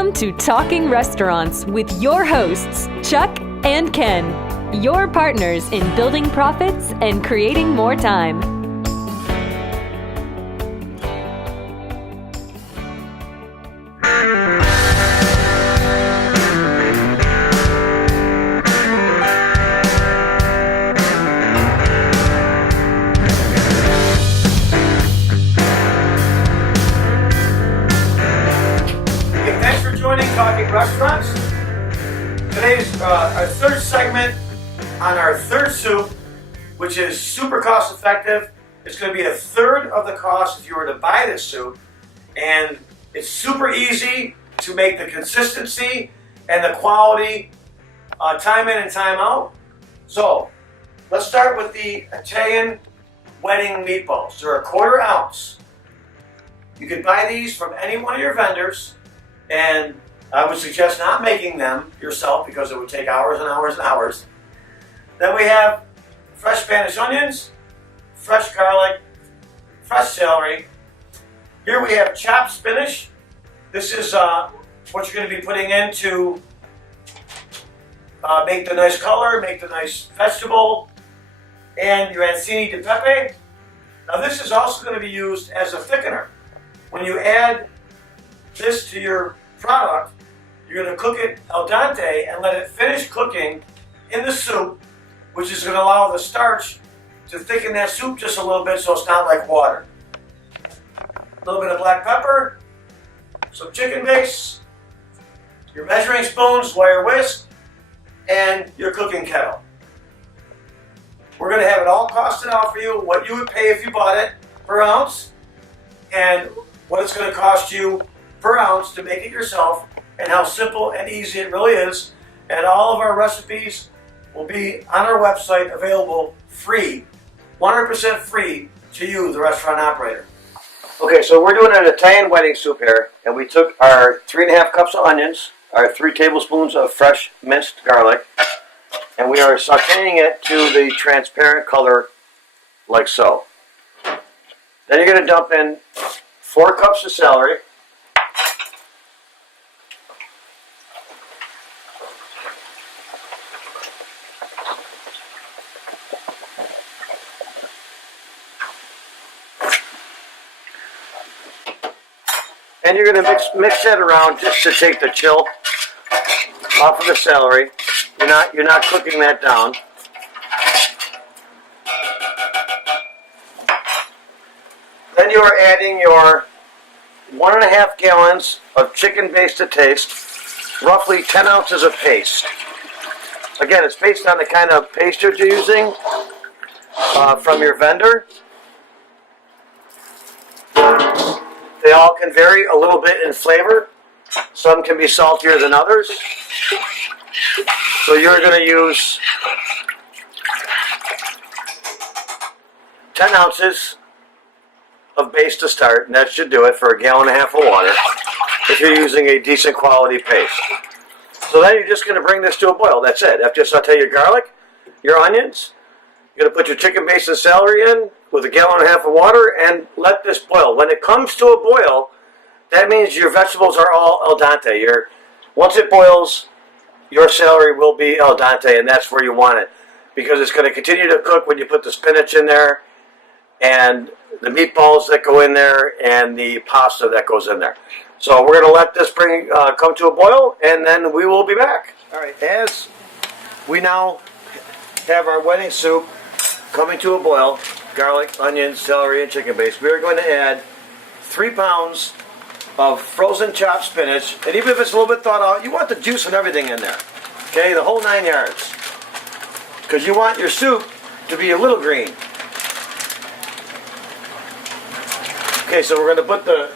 Welcome to Talking Restaurants with your hosts, Chuck and Ken, your partners in building profits and creating more time. Talking Restaurants. Today's our third segment on our third soup, which is super cost effective. It's going to be a third of the cost if you were to buy this soup, and it's super easy to make the consistency and the quality time in and time out. So let's start with the Italian wedding meatballs. They're a 1/4 ounce. You can buy these from any one of your vendors, and I would suggest not making them yourself because it would take hours and hours and hours. Then we have fresh Spanish onions, fresh garlic, fresh celery. Here we have chopped spinach. This is what you're going to be putting in to make the nice color, make the nice vegetable, and your arancini di pepe. Now this is also going to be used as a thickener. When you add this to your product, you're going to cook it al dente and let it finish cooking in the soup, which is going to allow the starch to thicken that soup just a little bit so it's not like water. A little bit of black pepper, some chicken base, your measuring spoons, wire whisk, and your cooking kettle. We're going to have it all costed out for you, what you would pay if you bought it per ounce, and what it's going to cost you per ounce to make it yourself, and how simple and easy it really is. And all of our recipes will be on our website, available free, 100% free to you, the restaurant operator. Okay, so we're doing an Italian wedding soup here, and we took our 3½ cups of onions, our 3 tablespoons of fresh minced garlic, and we are sauteing it to the transparent color like so. Then you're going to dump in 4 cups of celery, and you're going to mix that around just to take the chill off of the celery. You're not cooking that down. Then you are adding your 1½ gallons of chicken base to taste, roughly 10 ounces of paste. Again, it's based on the kind of paste that you're using from your vendor. They all can vary a little bit in flavor. Some can be saltier than others. So you're going to use 10 ounces of base to start, and that should do it for 1.5 gallons of water if you're using a decent quality paste. So then you're just going to bring this to a boil. That's it. After you saute your garlic, your onions, you're going to put your chicken base and celery in with 1.5 gallons of water and let this boil. When it comes to a boil, that means your vegetables are all al dente. Once it boils, your celery will be al dente, and that's where you want it, because it's going to continue to cook when you put the spinach in there and the meatballs that go in there and the pasta that goes in there. So we're going to let this come to a boil, and then we will be back. All right, as we now have our wedding soup coming to a boil, garlic, onions, celery, and chicken base, we are going to add 3 pounds of frozen chopped spinach, and even if it's a little bit thawed out, you want the juice and everything in there, okay, the whole 9 yards, because you want your soup to be a little green. Okay, so we're going to put the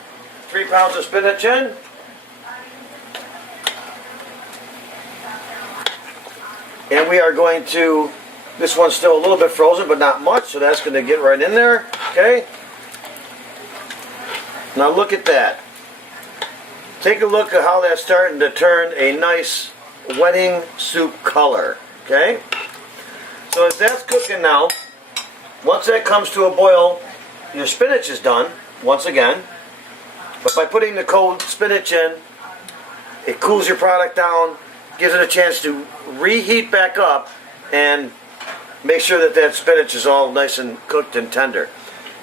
3 pounds of spinach in. And we are going to, this one's still a little bit frozen, but not much, so that's going to get right in there, okay? Now look at that. Take a look at how that's starting to turn a nice wedding soup color, okay? So as that's cooking now, once that comes to a boil, your spinach is done, once again. But by putting the cold spinach in, It cools your product down, gives it a chance to reheat back up, and make sure that that spinach is all nice and cooked and tender.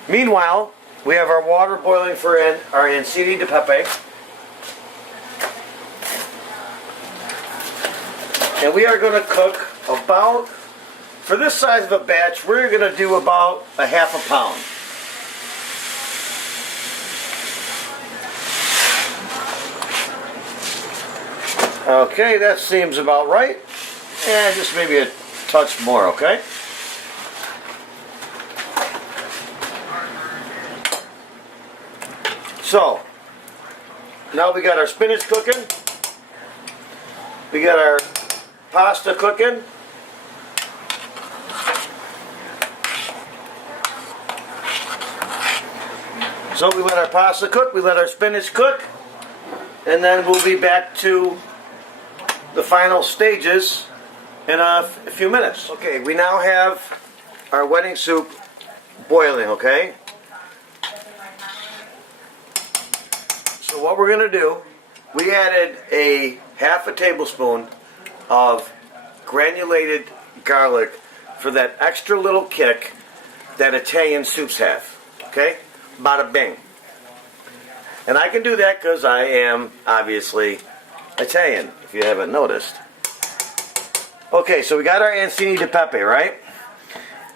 Meanwhile, we have our water boiling for our Ancini di Pepe. And we are going to cook about, for this size of a batch, we're going to do about a half a pound. Okay, that seems about right. And just maybe a touch more, okay? So, now we got our spinach cooking. We got our pasta cooking. So we let our pasta cook, we let our spinach cook, and then we'll be back to the final stages in a few minutes. Okay, we now have our wedding soup boiling, okay? So what we're going to do, we added a half a tablespoon of granulated garlic for that extra little kick that Italian soups have, okay? Bada bing. And I can do that because I am obviously Italian, if you haven't noticed. Okay, so we got our Ancini di Pepe, right?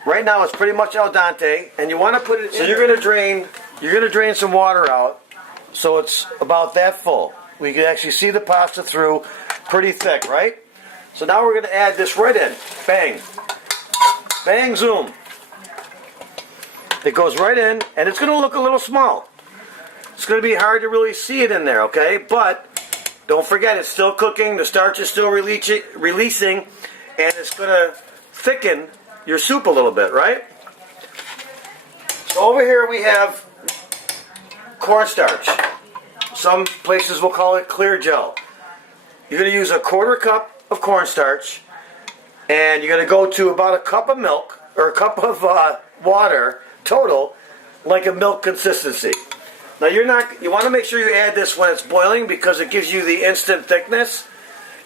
Right now it's pretty much al dente, and you want to put it. So you're going to drain some water out, so it's about that full. We can actually see the pasta through, pretty thick, right? So now we're going to add this right in. Bang, bang, zoom. It goes right in, and it's going to look a little small. It's going to be hard to really see it in there, okay? But don't forget, it's still cooking. The starch is still releasing, and it's going to thicken your soup a little bit, right? So over here we have cornstarch. Some places will call it clear gel. You're going to use a quarter cup of cornstarch, and you're going to go to about a cup of milk, or a cup of water total, like a milk consistency. Now you want to make sure you add this when it's boiling because it gives you the instant thickness.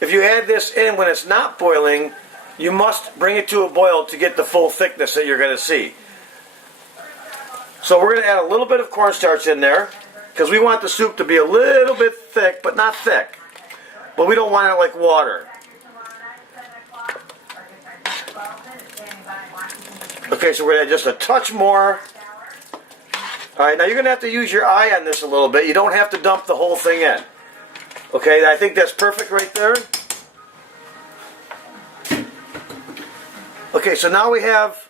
If you add this in when it's not boiling, you must bring it to a boil to get the full thickness that you're going to see. So we're going to add a little bit of cornstarch in there because we want the soup to be a little bit thick, but not thick. But we don't want it like water. Okay, so we're going to add just a touch more. Alright, now you're going to have to use your eye on this a little bit. You don't have to dump the whole thing in. Okay, I think that's perfect right there. Okay, so now we have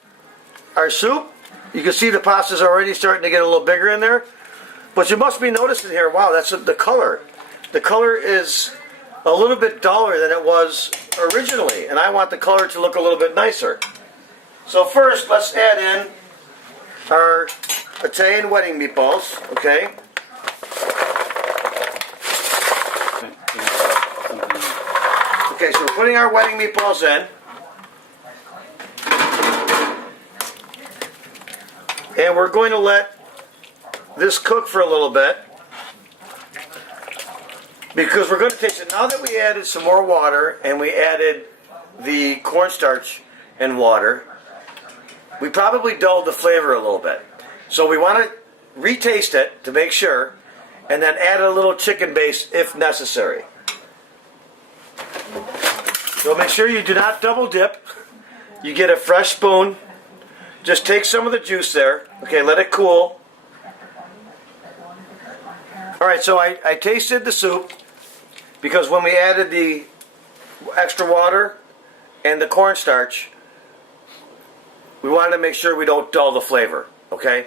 our soup. You can see the pasta's already starting to get a little bigger in there. But you must be noticing here, wow, that's the color. The color is a little bit duller than it was originally. And I want the color to look a little bit nicer. So first, let's add in our Italian wedding meatballs, okay? Okay, so we're putting our wedding meatballs in. And we're going to let this cook for a little bit. Because we're going to taste it. Now that we added some more water and we added the cornstarch and water, we probably dulled the flavor a little bit. So we want to retaste it to make sure, and then add a little chicken base if necessary. So make sure you do not double dip. You get a fresh spoon. Just take some of the juice there. Okay, let it cool. Alright, so I tasted the soup because when we added the extra water and the cornstarch, we wanted to make sure we don't dull the flavor, okay?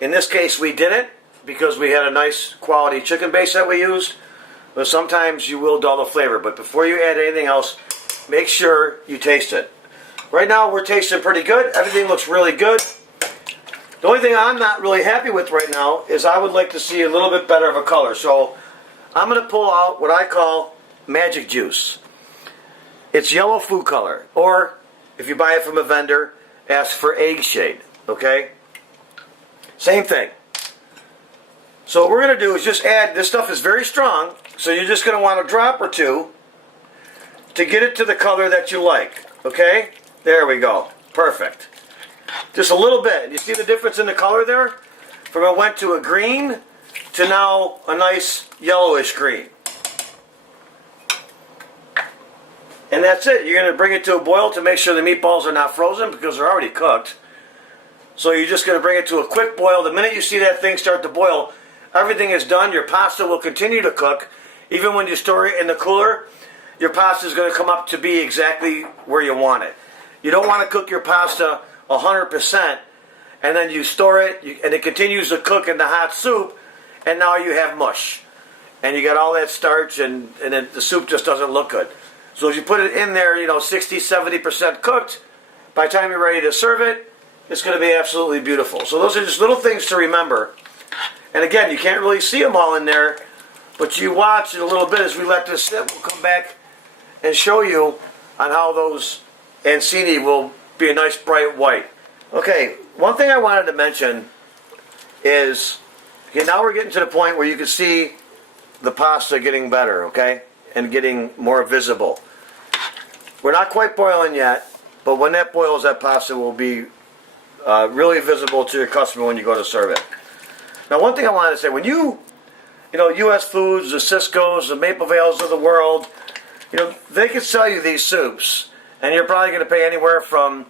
In this case, we didn't because we had a nice quality chicken base that we used. But sometimes you will dull the flavor. But before you add anything else, make sure you taste it. Right now, we're tasting pretty good. Everything looks really good. The only thing I'm not really happy with right now is I would like to see a little bit better of a color. So I'm going to pull out what I call magic juice. It's yellow food color. Or if you buy it from a vendor, ask for egg shade, okay? Same thing. So what we're going to do is just add, this stuff is very strong, So you're just going to want a drop or two to get it to the color that you like. Okay? There we go. Perfect. Just a little bit. You see the difference in the color there? From it went to a green to now a nice yellowish green. And that's it. You're going to bring it to a boil to make sure the meatballs are not frozen because they're already cooked. So you're just going to bring it to a quick boil. The minute you see that thing start to boil, everything is done. Your pasta will continue to cook. Even when you store it in the cooler, your pasta is going to come up to be exactly where you want it. You don't want to cook your pasta 100% and then you store it and it continues to cook in the hot soup and now you have mush. And you got all that starch and the soup just doesn't look good. So if you put it in there, 60-70% cooked, by the time you're ready to serve it, it's going to be absolutely beautiful. So those are just little things to remember. And again, you can't really see them all in there, but you watch in a little bit as we let this sit. We'll come back and show you on how those Ancini will be a nice bright white. Okay, one thing I wanted to mention is, okay, now we're getting to the point where you can see the pasta getting better, okay, and getting more visible. We're not quite boiling yet, but when that boils, that pasta will be really visible to your customer when you go to serve it. Now, one thing I wanted to say, when U.S. Foods, the Sysco's, the Maple Vales of the world, they could sell you these soups, and you're probably going to pay anywhere from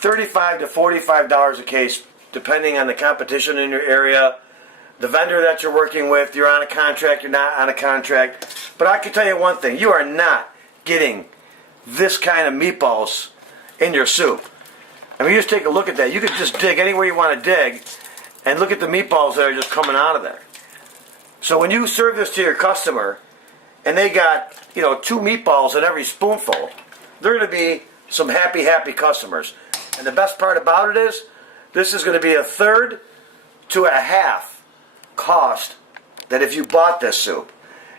$35 to $45 a case, depending on the competition in your area, the vendor that you're working with, you're on a contract, you're not on a contract. But I can tell you one thing, you are not getting this kind of meatballs in your soup. I mean, you just take a look at that. You could just dig anywhere you want to dig and look at the meatballs that are just coming out of there. So when you serve this to your customer and they got, 2 meatballs in every spoonful, they're going to be some happy, happy customers. And the best part about it is, this is going to be a third to a half cost that if you bought this soup.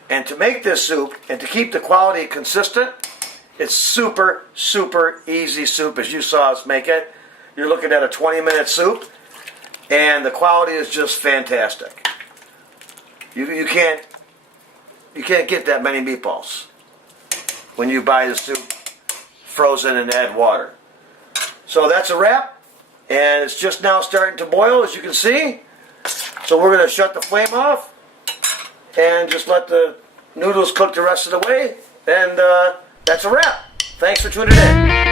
And to make this soup and to keep the quality consistent, it's super, super easy soup as you saw us make it. You're looking at a 20-minute soup and the quality is just fantastic. You can't get that many meatballs when you buy the soup frozen and add water. So that's a wrap, and it's just now starting to boil, as you can see. So we're going to shut the flame off and just let the noodles cook the rest of the way, and that's a wrap. Thanks for tuning in.